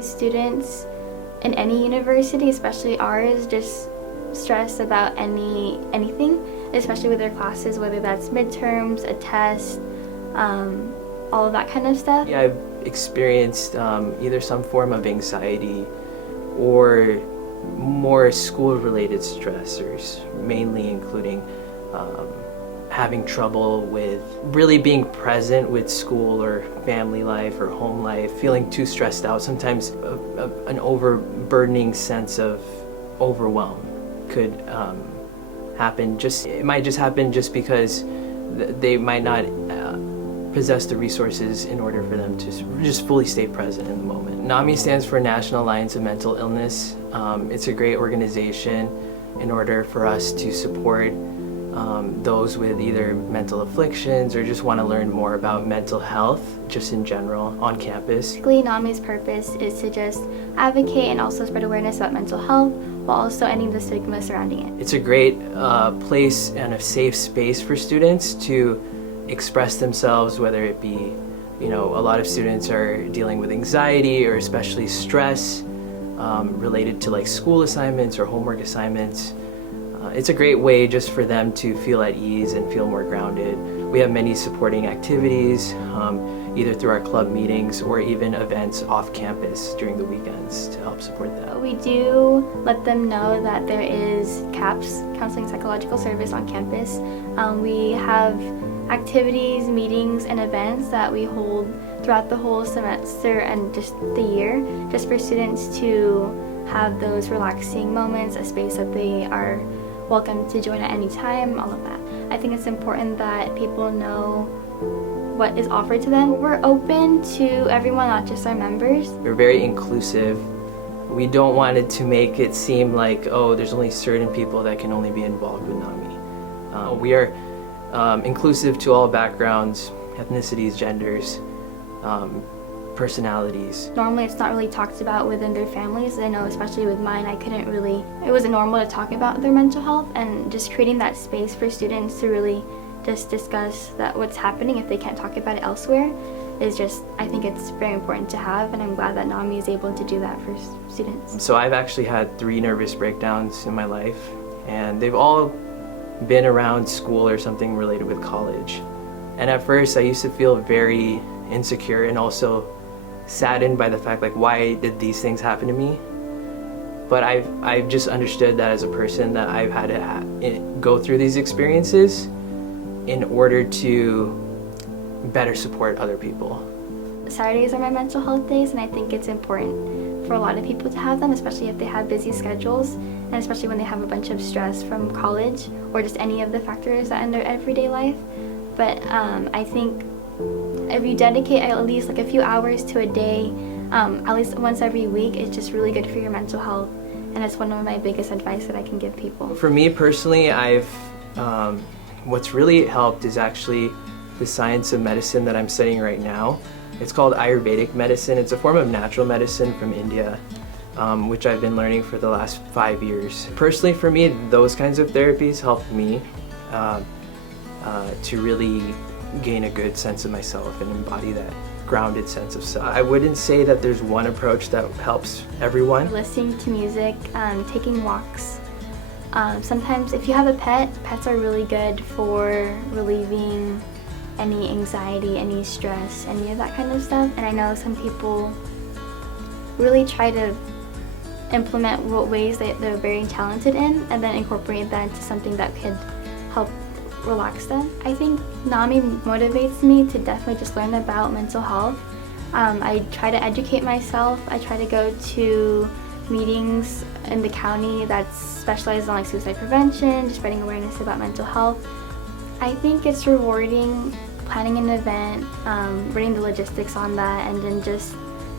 Students in any university, especially ours, just stress about anything, especially with their classes, whether that's midterms, a test, all of that kind of stuff. Yeah, I've experienced either some form of anxiety or more school-related stressors, mainly including having trouble with really being present with school or family life or home life, feeling too stressed out. Sometimes an overburdening sense of overwhelm could happen. It might just happen just because they might not possess the resources in order for them to just fully stay present in the moment. Nami stands for National Alliance of Mental Illness. It's a great organization in order for us to support those with either mental afflictions or just want to learn more about mental health just in general on campus. Basically, Nami's purpose is to just advocate and also spread awareness about mental health while also ending the stigma surrounding it. It's a great place and a safe space for students to express themselves, whether it be, a lot of students are dealing with anxiety or especially stress related to like school assignments or homework assignments. It's a great way just for them to feel at ease and feel more grounded. We have many supporting activities, either through our club meetings or even events off campus during the weekends to help support that. We do let them know that there is CAPS, Counseling Psychological Service, on campus. We have activities, meetings, and events that we hold throughout the whole semester and just the year, just for students to have those relaxing moments, a space that they are welcome to join at any time, all of that. I think it's important that people know what is offered to them. We're open to everyone, not just our members. We're very inclusive. We don't want it to make it seem like, oh, there's only certain people that can only be involved with Nami. We are inclusive to all backgrounds, ethnicities, genders, personalities. Normally it's not really talked about within their families. I know especially with mine, it wasn't normal to talk about their mental health, and just creating that space for students to really just discuss what's happening if they can't talk about it elsewhere is just, I think it's very important to have, and I'm glad that Nami is able to do that for students. So I've actually had 3 nervous breakdowns in my life, and they've all been around school or something related with college. And at first I used to feel very insecure and also saddened by the fact, like, why did these things happen to me? But I've just understood that as a person that I've had to go through these experiences in order to better support other people. Saturdays are my mental health days, and I think it's important for a lot of people to have them, especially if they have busy schedules, and especially when they have a bunch of stress from college or just any of the factors that in their everyday life. But I think if you dedicate at least like a few hours to a day, at least once every week, it's just really good for your mental health, and it's one of my biggest advice that I can give people. For me personally, what's really helped is actually the science of medicine that I'm studying right now. It's called Ayurvedic medicine. It's a form of natural medicine from India, which I've been learning for the last 5 years. Personally, for me, those kinds of therapies helped me to really gain a good sense of myself and embody that grounded sense of self. I wouldn't say that there's one approach that helps everyone. Listening to music, taking walks. Sometimes if you have a pet, pets are really good for relieving any anxiety, any stress, any of that kind of stuff. And I know some people really try to implement what ways that they're very talented in and then incorporate that into something that could help relax them. I think Nami motivates me to definitely just learn about mental health. I try to educate myself. I try to go to meetings in the county that specialize on like suicide prevention, just spreading awareness about mental health. I think it's rewarding planning an event, running the logistics on that, and then just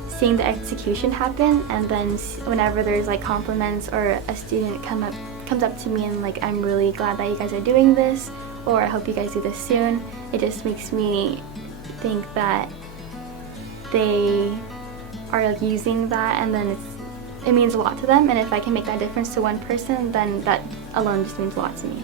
seeing the execution happen. And then whenever there's like compliments or a student comes up to me and like, I'm really glad that you guys are doing this, or I hope you guys do this soon, it just makes me think that they are like using that, and then it means a lot to them. And if I can make that difference to one person, then that alone just means a lot to me.